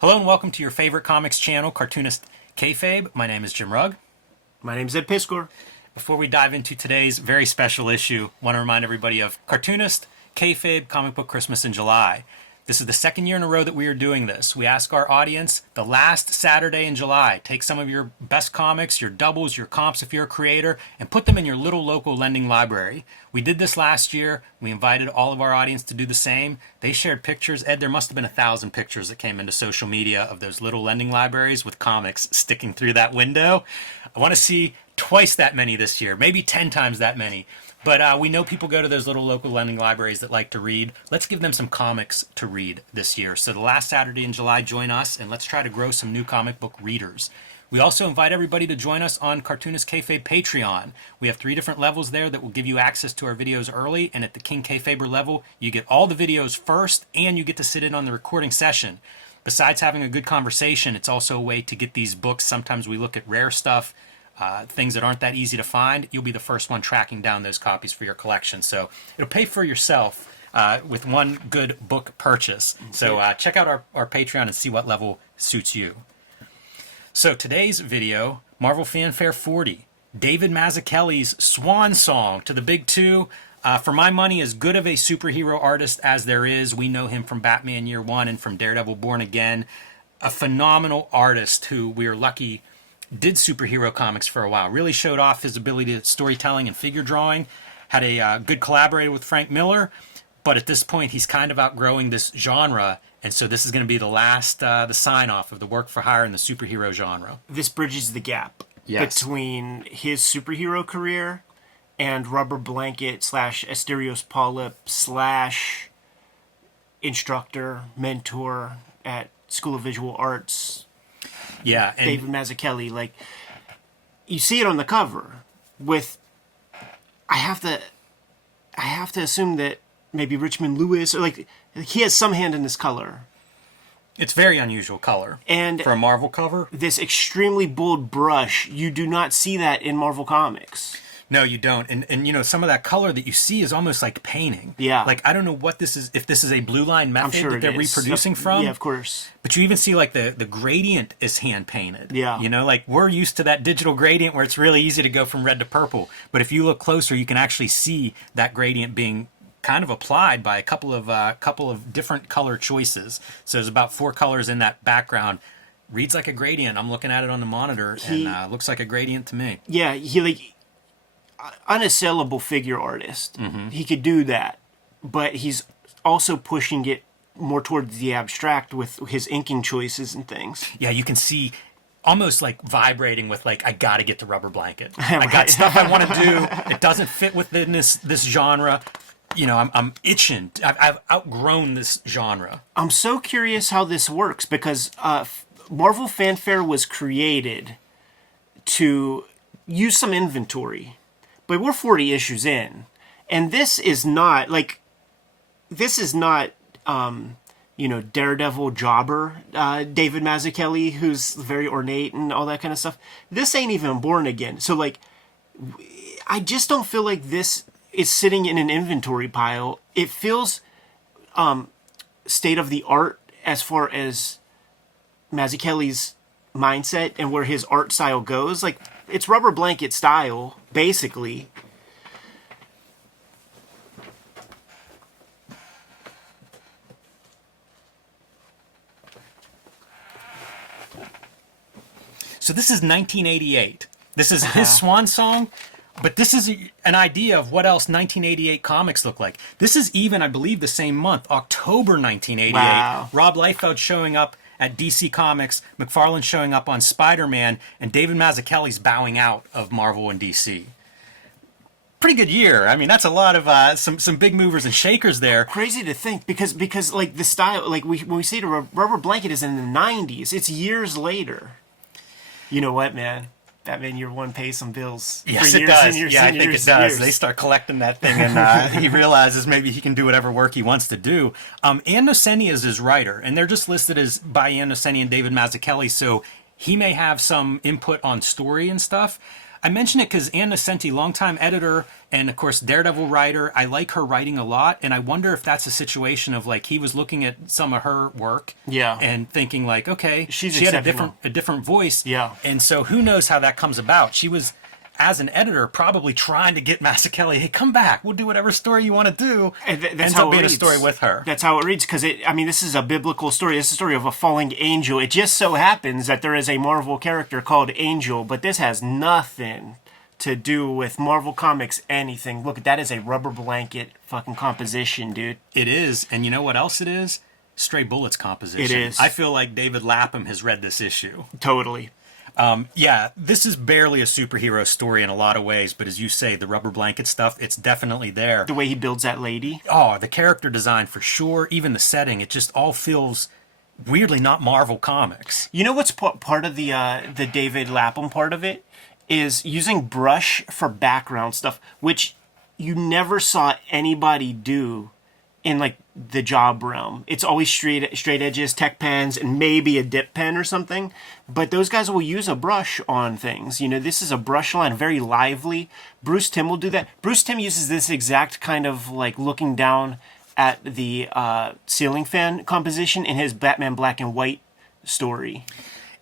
Hello and welcome to your favorite comics channel, Cartoonist Kayfabe. My name is Jim Rugg. My name's Ed Piskor. Before we dive into today's very special issue, I want to remind everybody of Cartoonist, Kayfabe, Comic Book Christmas in July. This is the second year in a row that we are doing this. We ask our audience the last Saturday in July, take some of your best comics, your doubles, your comps if you're a creator, and put them in your little local lending library. We did this last year. We invited all of our audience to do the same. They shared pictures. Ed, there must have been 1,000 pictures that came into social media of those little lending libraries with comics sticking through that window. I want to see twice that many this year, maybe 10 times that many. But we know people go to those little local lending libraries that like to read. Let's give them some comics to read this year. So the last Saturday in July, join us, and let's try to grow some new comic book readers. We also invite everybody to join us on Cartoonist Kayfabe Patreon. We have 3 different levels there that will give you access to our videos early, and at the King Kayfaber level, you get all the videos first, and you get to sit in on the recording session. Besides having a good conversation, it's also a way to get these books. Sometimes we look at rare stuff, things that aren't that easy to find. You'll be the first one tracking down those copies for your collection. So it'll pay for yourself with one good book purchase. So check out our Patreon and see what level suits you. So today's video, Marvel Fanfare 40, David Mazzucchelli's swan song to the big two. For my money, as good of a superhero artist as there is. We know him from Batman Year One and from Daredevil Born Again. A phenomenal artist who we are lucky did superhero comics for a while. Really showed off his ability at storytelling and figure drawing. Had a good collaborator with Frank Miller. But at this point, he's kind of outgrowing this genre. And so this is going to be the last, the sign-off of the work for hire in the superhero genre. This bridges the gap between his superhero career and Rubber Blanket / Asterios Polyp / instructor, mentor at School of Visual Arts. Yeah, and David Mazzucchelli. Like, you see it on the cover with, I have to assume that maybe Richmond Lewis, or like, he has some hand in this color. It's very unusual color and for a Marvel cover. This extremely bold brush, you do not see that in Marvel Comics. No, you don't. And you know, some of that color that you see is almost like painting. Yeah. Like, I don't know what this is, if this is a blue line method that they're reproducing from. Yeah, of course. But you even see like the gradient is hand painted. Yeah. You know, like we're used to that digital gradient where it's really easy to go from red to purple. But if you look closer, you can actually see that gradient being kind of applied by a couple of different color choices. So there's about 4 colors in that background. Reads like a gradient. I'm looking at it on the monitor, and looks like a gradient to me. Yeah, he like unassailable figure artist. Mm-hmm. He could do that, but he's also pushing it more towards the abstract with his inking choices and things. Yeah, you can see almost like vibrating with like, I gotta get to Rubber Blanket. I got stuff I want to do. It doesn't fit within this genre. You know, I'm itching. I've outgrown this genre. I'm so curious how this works because Marvel Fanfare was created to use some inventory. But we're 40 issues in, and this is not, Daredevil jobber David Mazzucchelli, who's very ornate and all that kind of stuff. This ain't even Born Again. So, like, I just don't feel like this is sitting in an inventory pile. It feels state-of-the-art as far as Mazzucchelli's mindset and where his art style goes. Like, it's Rubber Blanket style, basically. So this is 1988. This is his swan song, but this is an idea of what else 1988 comics look like. This is even, I believe, the same month, October 1988. Wow. Rob Liefeld showing up at DC Comics, McFarlane showing up on Spider-Man, and David Mazzucchelli's bowing out of Marvel and DC. Pretty good year. I mean, that's a lot of some big movers and shakers there. Crazy to think because like the style, like when we see the Rubber Blanket is in the 90s, it's years later. You know what, man? Batman Year One pays some bills. Yes, for it years does. And years Yeah, I and think years it does. years. They start collecting that thing, and he realizes maybe he can do whatever work he wants to do. Ann Noceni is his writer, and they're just listed as by Ann Noceni and David Mazzucchelli, so he may have some input on story and stuff. I mention it because Ann Nocenti, longtime editor and, of course, Daredevil writer, I like her writing a lot, and I wonder if that's a situation of, like, he was looking at some of her work and thinking, like, okay, she had a different voice, and so who knows how that comes about. She was, as an editor, probably trying to get Mazzucchelli, hey, come back, we'll do whatever story you want to do. And that's ends how up it being reads. a story with her. That's how it reads, because this is a biblical story. This is a story of a falling angel. It just so happens that there is a Marvel character called Angel, but this has nothing to do with Marvel Comics anything. Look, that is a rubber blanket fucking composition, dude. It is, and you know what else it is? Stray Bullets composition. It is. I feel like David Lapham has read this issue. Totally. Yeah, this is barely a superhero story in a lot of ways, but as you say, the rubber blanket stuff, it's definitely there. The way he builds that lady. Oh, the character design for sure, even the setting, it just all feels weirdly not Marvel Comics. You know what's part of the David Lapham part of it? Is using brush for background stuff, which you never saw anybody do in like the job realm. It's always straight edges, tech pens, and maybe a dip pen or something. But those guys will use a brush on things. You know, this is a brush line, very lively. Bruce Timm will do that. Bruce Timm uses this exact kind of like looking down at the ceiling fan composition in his Batman Black and White story.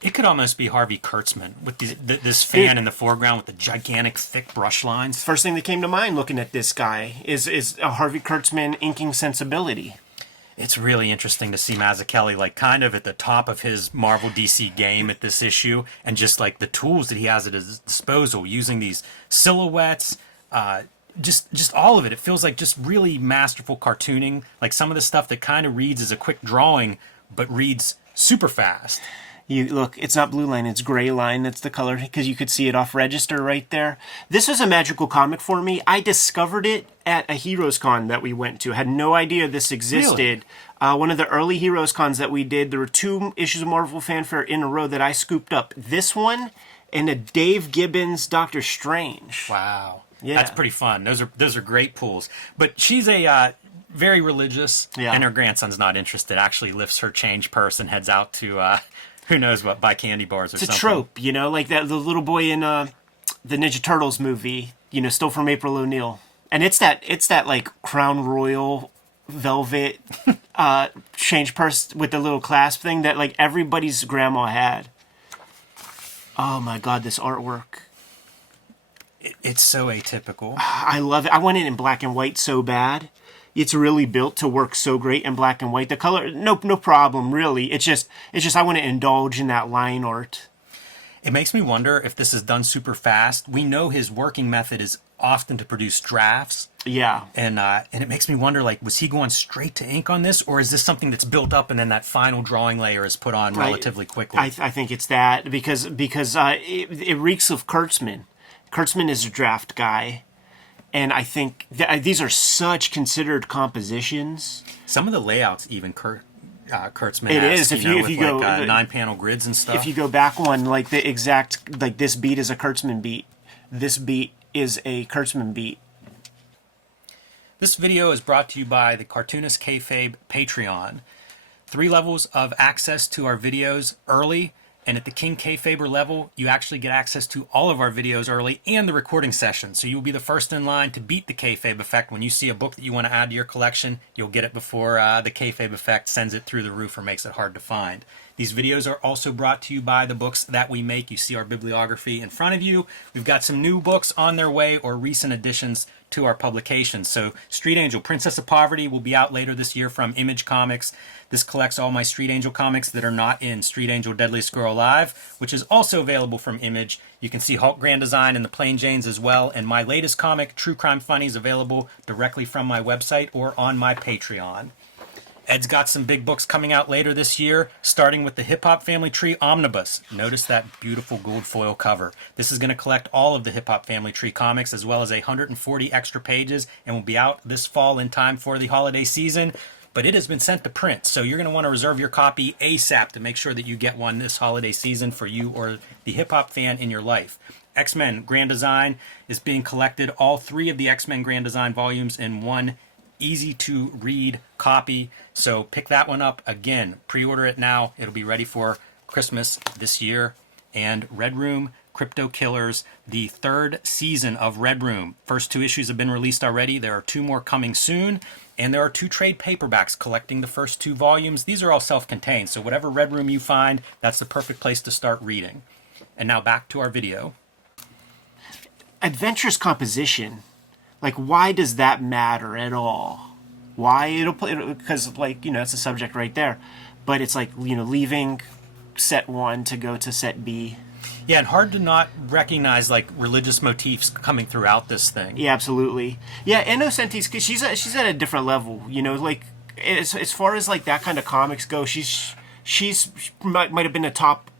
It could almost be Harvey Kurtzman with this fan in the foreground with the gigantic, thick brush lines. First thing that came to mind looking at this guy is a Harvey Kurtzman inking sensibility. It's really interesting to see Mazzucchelli like kind of at the top of his Marvel DC game at this issue, and just like the tools that he has at his disposal, using these silhouettes, just all of it. It feels like just really masterful cartooning, like some of the stuff that kind of reads as a quick drawing, but reads super fast. You look, it's not blue line, it's gray line. That's the color, because you could see it off register right there. This was a magical comic for me. I discovered it at a Heroes Con that we went to. I had no idea this existed. Really? One of the early Heroes Cons that we did, there were 2 issues of Marvel Fanfare in a row that I scooped up. This one and a Dave Gibbons Doctor Strange. Wow. Yeah. That's pretty fun. Those are great pulls. But she's a very religious, and her grandson's not interested. Actually lifts her change purse and heads out to... who knows what, buy candy bars or something. It's a trope, you know, like that the little boy in the Ninja Turtles movie, you know, stole from April O'Neil. And it's that like Crown Royal velvet change purse with the little clasp thing that like everybody's grandma had. Oh my God, this artwork. It's so atypical. I love it. I want it in black and white so bad. It's really built to work so great in black and white. The color, no problem, really. It's just I want to indulge in that line art. It makes me wonder if this is done super fast. We know his working method is often to produce drafts. Yeah. And it makes me wonder, like, was he going straight to ink on this, or is this something that's built up and then that final drawing layer is put on relatively quickly? I think it's that because it reeks of Kurtzman. Kurtzman is a draft guy. And I think these are such considered compositions. Some of the layouts even Kurtzman it has, is. If you go like 9-panel grids and stuff. If you go back one, like the exact, like this beat is a Kurtzman beat. This beat is a Kurtzman beat. This video is brought to you by the Cartoonist Kayfabe Patreon. 3 levels of access to our videos early. And at the King Kayfaber level, you actually get access to all of our videos early and the recording session. So you'll be the first in line to beat the Kayfabe effect. When you see a book that you want to add to your collection, you'll get it before the Kayfabe effect sends it through the roof or makes it hard to find. These videos are also brought to you by the books that we make. You see our bibliography in front of you. We've got some new books on their way or recent additions to our publications. So Street Angel, Princess of Poverty will be out later this year from Image Comics. This collects all my Street Angel comics that are not in Street Angel Deadliest Girl Alive, which is also available from Image. You can see Hulk Grand Design and the Plain Janes as well. And my latest comic, True Crime Funny, is available directly from my website or on my Patreon. Ed's got some big books coming out later this year, starting with the Hip Hop Family Tree Omnibus. Notice that beautiful gold foil cover. This is going to collect all of the Hip Hop Family Tree comics as well as 140 extra pages and will be out this fall in time for the holiday season. But it has been sent to print, so you're going to want to reserve your copy ASAP to make sure that you get one this holiday season for you or the hip-hop fan in your life. X-Men Grand Design is being collected, all 3 of the X-Men Grand Design volumes in one easy-to-read copy. So pick that one up. Again, pre-order it now. It'll be ready for Christmas this year. And Red Room Crypto Killers, the third season of Red Room. First 2 issues have been released already. There are 2 more coming soon. And there are 2 trade paperbacks collecting the first 2 volumes. These are all self-contained, so whatever Red Room you find, that's the perfect place to start reading. And now back to our video. Adventurous composition. Like, why does that matter at all? Why? It'll play, because, like, you know, it's a subject right there. But it's like, you know, leaving set 1 to go to set B. Yeah, and hard to not recognize, like, religious motifs coming throughout this thing. Yeah, absolutely. Yeah, Innocenti's, cause she's at a different level, you know, like, as far as, like, that kind of comics go, she might have been the top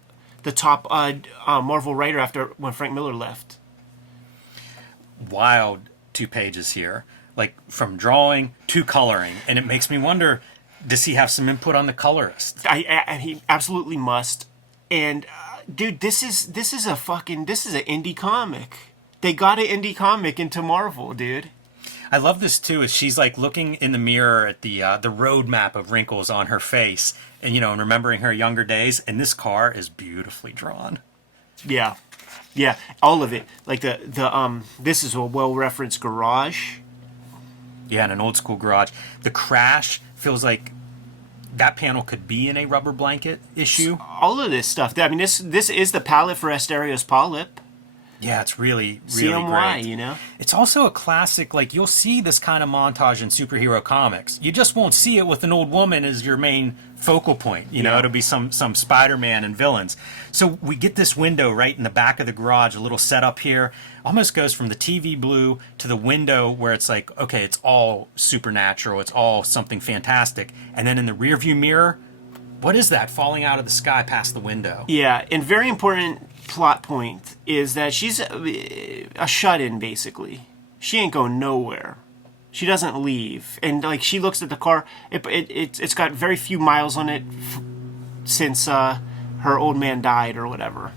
Marvel writer after when Frank Miller left. Wild 2 pages here, like, from drawing to coloring, and it makes me wonder, does he have some input on the colorist? He absolutely must. And dude, this is an indie comic. They got an indie comic into Marvel, dude. I love this too, is she's like looking in the mirror at the roadmap of wrinkles on her face, and you know, and remembering her younger days. And this car is beautifully drawn. Yeah, yeah, all of it. Like this is a well-referenced garage. Yeah, in an old school garage. The crash feels like that panel could be in a Rubber Blanket issue. All of this stuff. I mean, this is the palette for Asterios Polyp. Yeah, it's really, really CMY, great. you know? It's also a classic, like, you'll see this kind of montage in superhero comics. You just won't see it with an old woman as your main focal point. You know, it'll be some Spider-Man and villains. So we get this window right in the back of the garage, a little setup here. Almost goes from the TV blue to the window where it's like, okay, it's all supernatural. It's all something fantastic. And then in the rearview mirror, what is that falling out of the sky past the window? Yeah, and very important plot point is that she's a shut-in, basically. She ain't going nowhere. She doesn't leave. And, like, she looks at the car. It's got very few miles on it since her old man died or whatever.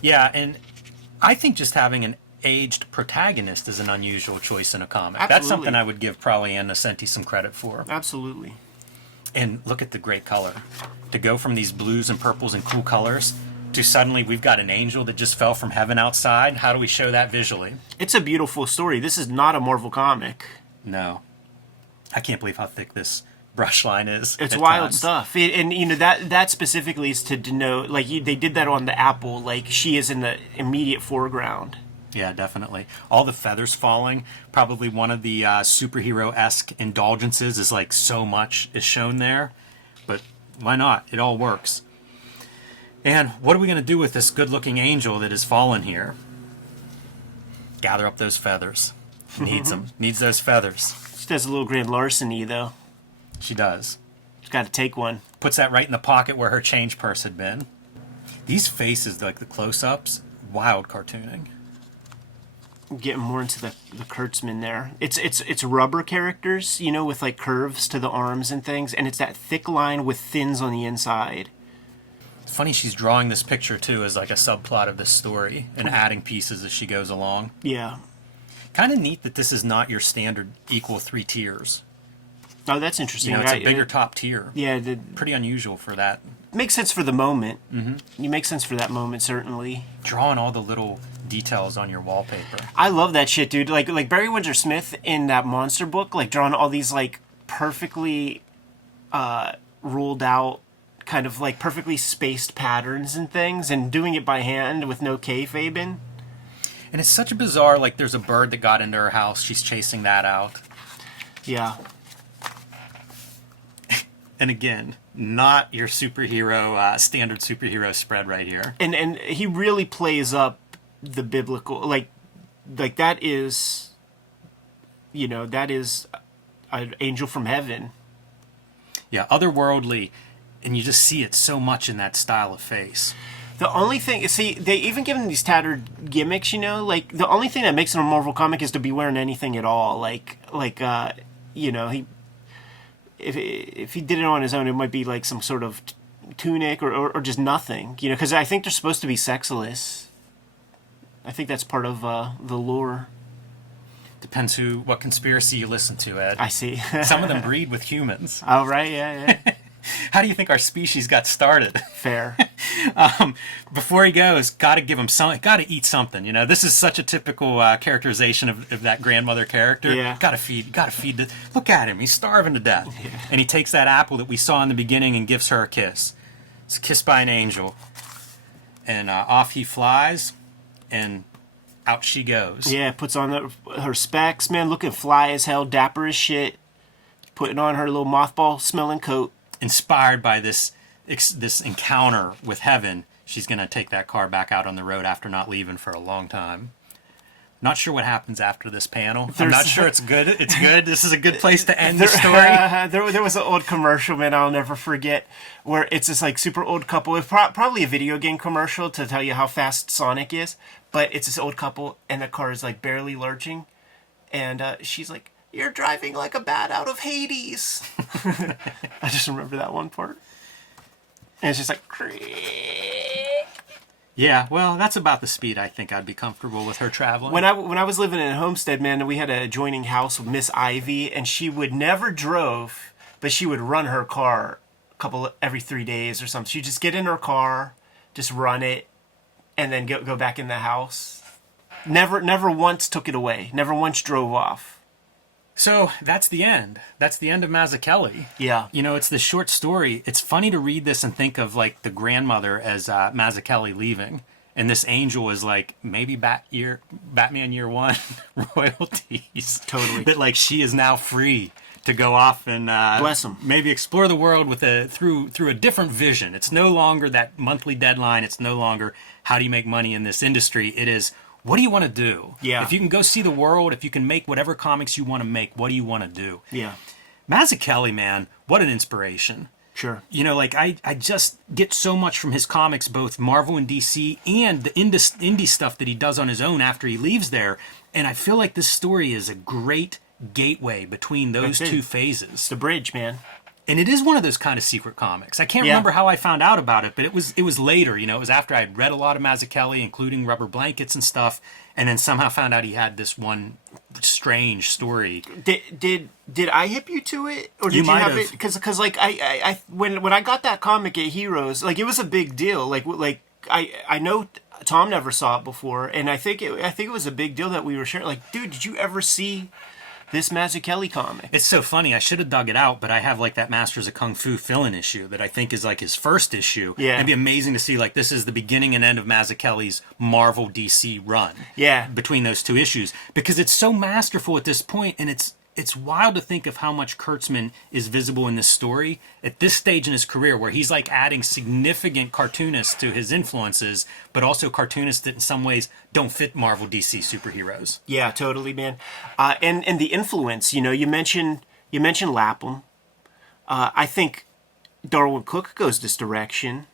Yeah, and I think just having an aged protagonist is an unusual choice in a comic. Absolutely. That's something I would give probably Ann Nocenti some credit for. Absolutely. And look at the great color. To go from these blues and purples and cool colors to suddenly we've got an angel that just fell from heaven outside. How do we show that visually? It's a beautiful story. This is not a Marvel comic. No. I can't believe how thick this brush line is. It's at wild times. stuff. And you know, that specifically is to denote, like, they did that on the Apple, like, she is in the immediate foreground. Yeah, definitely. All the feathers falling. Probably one of the superhero-esque indulgences is like so much is shown there. But why not? It all works. And what are we going to do with this good-looking angel that has fallen here? Gather up those feathers. Needs them. Needs those feathers. She does a little grand larceny, though. She does. She's got to take one. Puts that right in the pocket where her change purse had been. These faces, like the close-ups, wild cartooning. Getting more into the Kurtzman there. It's rubber characters, you know, with like curves to the arms and things, and it's that thick line with thins on the inside. It's funny she's drawing this picture too as like a subplot of this story and adding pieces as she goes along. Yeah. Kind of neat that this is not your standard equal 3 tiers. Oh, that's interesting. You know, it's a bigger top tier. Yeah, Pretty unusual for that. makes sense for the moment. Mm-hmm. You make sense for that moment, certainly. Drawing all the little details on your wallpaper. I love that shit, dude. Like Barry Windsor Smith in that monster book, like drawing all these like perfectly ruled out, kind of like perfectly spaced patterns and things, and doing it by hand with no kayfabe in. And it's such a bizarre, like there's a bird that got into her house. She's chasing that out. Yeah. And again, not your superhero, standard superhero spread right here. And he really plays up the biblical, like that is, you know, that is an angel from heaven. Yeah, otherworldly, and you just see it so much in that style of face. The only thing, see, they even give him these tattered gimmicks, you know, like the only thing that makes him a Marvel comic is to be wearing anything at all. Like you know, if he did it on his own, it might be like some sort of tunic or just nothing, you know, because I think they're supposed to be sexless. I think that's part of the lore. Depends what conspiracy you listen to, Ed. I see. Some of them breed with humans. Oh, right, yeah. How do you think our species got started? Fair. Before he goes, gotta give him something, gotta eat something. You know, this is such a typical characterization of that grandmother character. Yeah. Gotta feed the. Look at him, he's starving to death. Yeah. And he takes that apple that we saw in the beginning and gives her a kiss. It's a kiss by an angel. And off he flies, and out she goes. Yeah, puts on her specs, man, looking fly as hell, dapper as shit. Putting on her little mothball smelling coat. Inspired by this encounter with heaven, she's going to take that car back out on the road after not leaving for a long time. Not sure what happens after this panel. I'm not sure it's good. It's good. This is a good place to end the story. There was an old commercial, man, I'll never forget, where it's this like super old couple. It's probably a video game commercial to tell you how fast Sonic is, but it's this old couple and the car is like barely lurching, and she's like, "You're driving like a bat out of Hades." I just remember that one part. And it's just like... Yeah, well, that's about the speed I think I'd be comfortable with her traveling. When I was living in Homestead, man, we had an adjoining house with Miss Ivy, and she would never drove, but she would run her car every 3 days or something. She'd just get in her car, just run it, and then go back in the house. Never once took it away. Never once drove off. So that's the end. That's the end of Mazzucchelli. Yeah. You know, it's this short story. It's funny to read this and think of like the grandmother as Mazzucchelli leaving. And this angel is like maybe Batman Year One royalties. Totally. That like she is now free to go off and bless him. Maybe explore the world with through a different vision. It's no longer that monthly deadline. It's no longer how do you make money in this industry. It is, what do you want to do? Yeah. If you can go see the world, if you can make whatever comics you want to make, what do you want to do? Yeah. Mazzucchelli, man, what an inspiration. Sure. You know, like, I just get so much from his comics, both Marvel and DC, and the indie stuff that he does on his own after he leaves there. And I feel like this story is a great gateway between those two phases. It's the bridge, man. And it is one of those kind of secret comics. I can't remember how I found out about it, but it was later. You know, it was after I'd read a lot of Mazzucchelli, including Rubber Blankets and stuff, and then somehow found out he had this one strange story. Did I hip you to it, or did you have it? Because like I when I got that comic at Heroes, like it was a big deal. Like I know Tom never saw it before, and I think it was a big deal that we were sharing. Like, dude, did you ever see this Mazzucchelli comic? It's so funny. I should have dug it out, but I have like that Masters of Kung Fu fill-in issue that I think is like his first issue. Yeah. It'd be amazing to see like this is the beginning and end of Mazzucchelli's Marvel DC run. Yeah. Between those two issues, because it's so masterful at this point, and it's wild to think of how much Kurtzman is visible in this story at this stage in his career, where he's like adding significant cartoonists to his influences, but also cartoonists that in some ways don't fit Marvel DC superheroes. Yeah, totally, man. And the influence, you know, you mentioned Lapham. I think Darwin Cook goes this direction,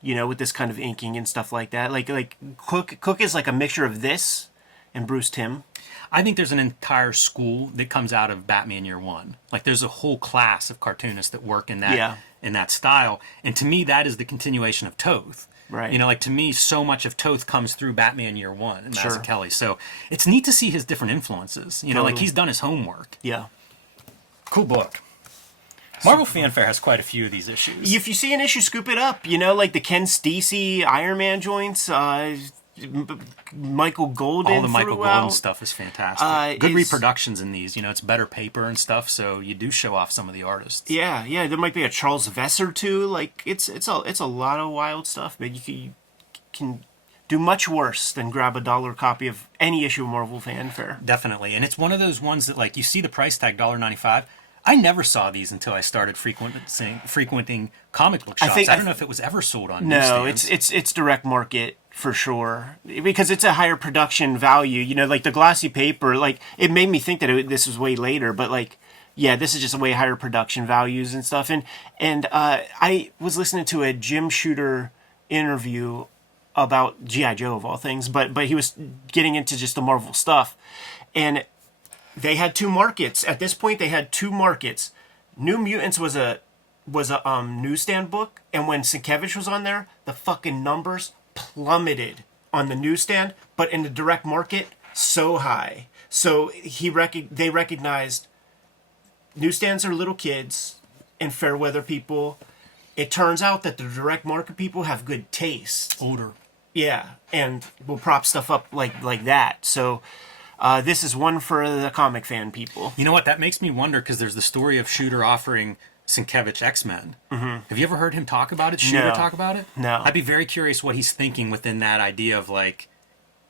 you know, with this kind of inking and stuff like that. Like Cook is like a mixture of this and Bruce Timm. I think there's an entire school that comes out of Batman Year One. Like there's a whole class of cartoonists that work in that style. And to me, that is the continuation of Toth. Right. You know, like to me, so much of Toth comes through Batman Year One and Sure. Mazzucchelli. So it's neat to see his different influences. You know, like he's done his homework. Yeah. Cool book. Marvel Fanfare has quite a few of these issues. If you see an issue, scoop it up. You know, like the Ken Stacy Iron Man joints, Michael Golden. All the Michael throughout. Golden stuff is fantastic. Good is- reproductions in these. You know, it's better paper and stuff, so you do show off some of the artists. Yeah. There might be a Charles Vesser too. Like it's a lot of wild stuff, man. You can do much worse than grab a $1 copy of any issue of Marvel Fanfare. Definitely, and it's one of those ones that like you see the price tag $1.95. I never saw these until I started frequenting comic book shops. I don't know if it was ever sold on newsstands. it's direct market for sure, because it's a higher production value. You know, like the glossy paper, like it made me think that this was way later, but like, yeah, this is just a way higher production values and stuff. And I was listening to a Jim Shooter interview about G.I. Joe of all things, but he was getting into just the Marvel stuff, and they had two markets. At this point, they had two markets. New Mutants was a newsstand book, and when Sienkiewicz was on there, the fucking numbers plummeted on the newsstand, but in the direct market, so high. So they recognized newsstands are little kids, and fair weather people. It turns out that the direct market people have good taste. Older. Yeah, and will prop stuff up like that. So this is one for the comic fan people. You know what? That makes me wonder, because there's the story of Shooter offering Sienkiewicz X-Men. Mm-hmm. Have you ever heard him talk about it? Shooter talk about it? No. I'd be very curious what he's thinking within that idea of, like,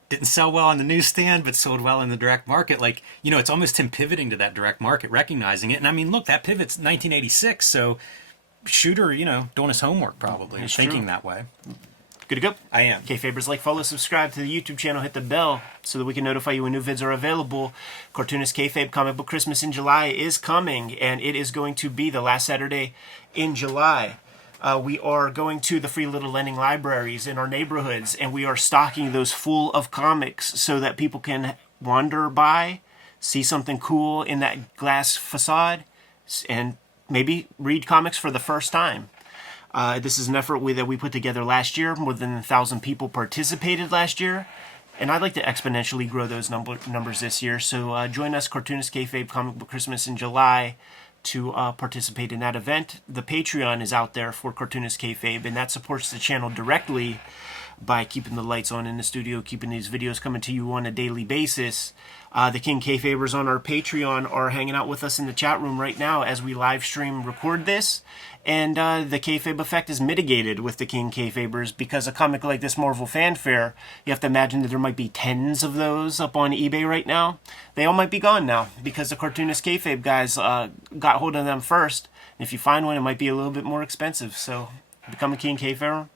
didn't sell well on the newsstand, but sold well in the direct market. Like, you know, it's almost him pivoting to that direct market, recognizing it. And I mean, look, that pivot's 1986, so Shooter, you know, doing his homework probably, It's thinking true. that way. Good to go? I am. Kayfabers, like, follow, subscribe to the YouTube channel, hit the bell so that we can notify you when new vids are available. Cartoonist Kayfabe Comic Book Christmas in July is coming, and it is going to be the last Saturday in July. We are going to the free little lending libraries in our neighborhoods, and we are stocking those full of comics so that people can wander by, see something cool in that glass facade, and maybe read comics for the first time. This is an effort that we put together last year. More than 1,000 people participated last year. And I'd like to exponentially grow those numbers this year. So join us, Cartoonist Kayfabe Comic Book Christmas in July, to participate in that event. The Patreon is out there for Cartoonist Kayfabe, and that supports the channel directly by keeping the lights on in the studio, keeping these videos coming to you on a daily basis. The King Kayfabers on our Patreon are hanging out with us in the chat room right now as we live stream record this. And the kayfabe effect is mitigated with the King Kayfabers, because a comic like this Marvel Fanfare, you have to imagine that there might be tens of those up on eBay right now. They all might be gone now because the Cartoonist Kayfabe guys got hold of them first. And if you find one, it might be a little bit more expensive. So become a King Kayfaber.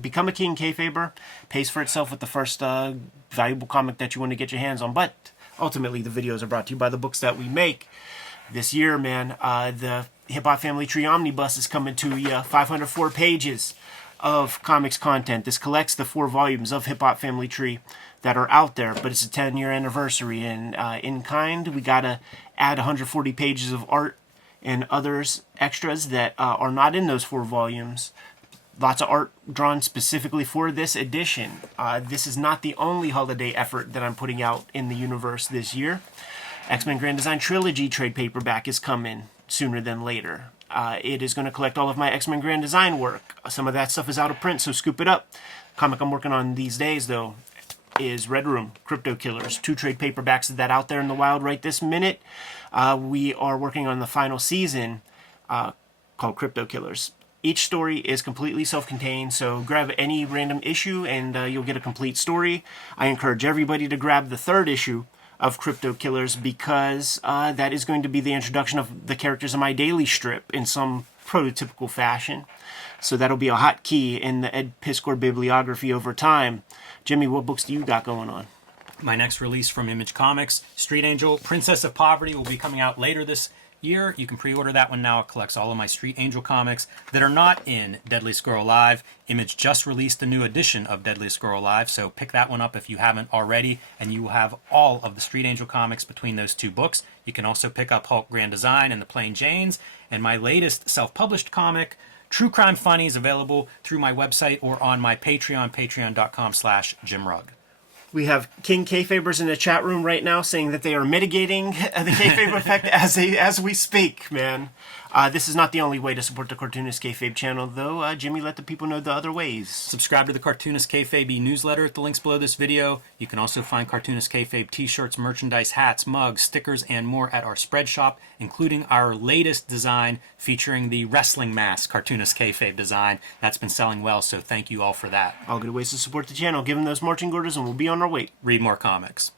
Become a King Kayfaber. Pays for itself with the first valuable comic that you want to get your hands on. But ultimately, the videos are brought to you by the books that we make. This year, man, the Hip Hop Family Tree Omnibus is coming to you. 504 pages of comics content. This collects the 4 volumes of Hip Hop Family Tree that are out there, but it's a 10-year anniversary. And in kind, we got to add 140 pages of art and others extras that are not in those 4 volumes. Lots of art drawn specifically for this edition. This is not the only holiday effort that I'm putting out in the universe this year. X-Men Grand Design Trilogy trade paperback is coming sooner than later. It is going to collect all of my X-Men Grand Design work. Some of that stuff is out of print, so scoop it up. Comic I'm working on these days, though, is Red Room, Crypto Killers. 2 trade paperbacks of that out there in the wild right this minute. We are working on the final season called Crypto Killers. Each story is completely self-contained, so grab any random issue and you'll get a complete story. I encourage everybody to grab the 3rd issue of Crypto Killers, because that is going to be the introduction of the characters in my daily strip in some prototypical fashion. So that'll be a hot key in the Ed Piskor bibliography over time. Jimmy, what books do you got going on? My next release from Image Comics, Street Angel, Princess of Poverty, will be coming out later this year. You can pre-order that one now. It collects all of my Street Angel comics that are not in Deadliest Girl Alive. Image just released a new edition of Deadliest Girl Alive, so pick that one up if you haven't already, and you will have all of the Street Angel comics between those 2 books. You can also pick up Hulk Grand Design and the Plain Janes, and my latest self-published comic, True Crime Funny, is available through my website or on my Patreon, patreon.com/JimRugg. We have King Kayfabers in the chat room right now saying that they are mitigating the Kayfabe effect as we speak, man. This is not the only way to support the Cartoonist Kayfabe channel, though. Jimmy, let the people know the other ways. Subscribe to the Cartoonist Kayfabe newsletter at the links below this video. You can also find Cartoonist Kayfabe t-shirts, merchandise, hats, mugs, stickers, and more at our spread shop, including our latest design featuring the wrestling mask Cartoonist Kayfabe design. That's been selling well, so thank you all for that. All good ways to support the channel. Give them those marching orders and we'll be on our way. Read more comics.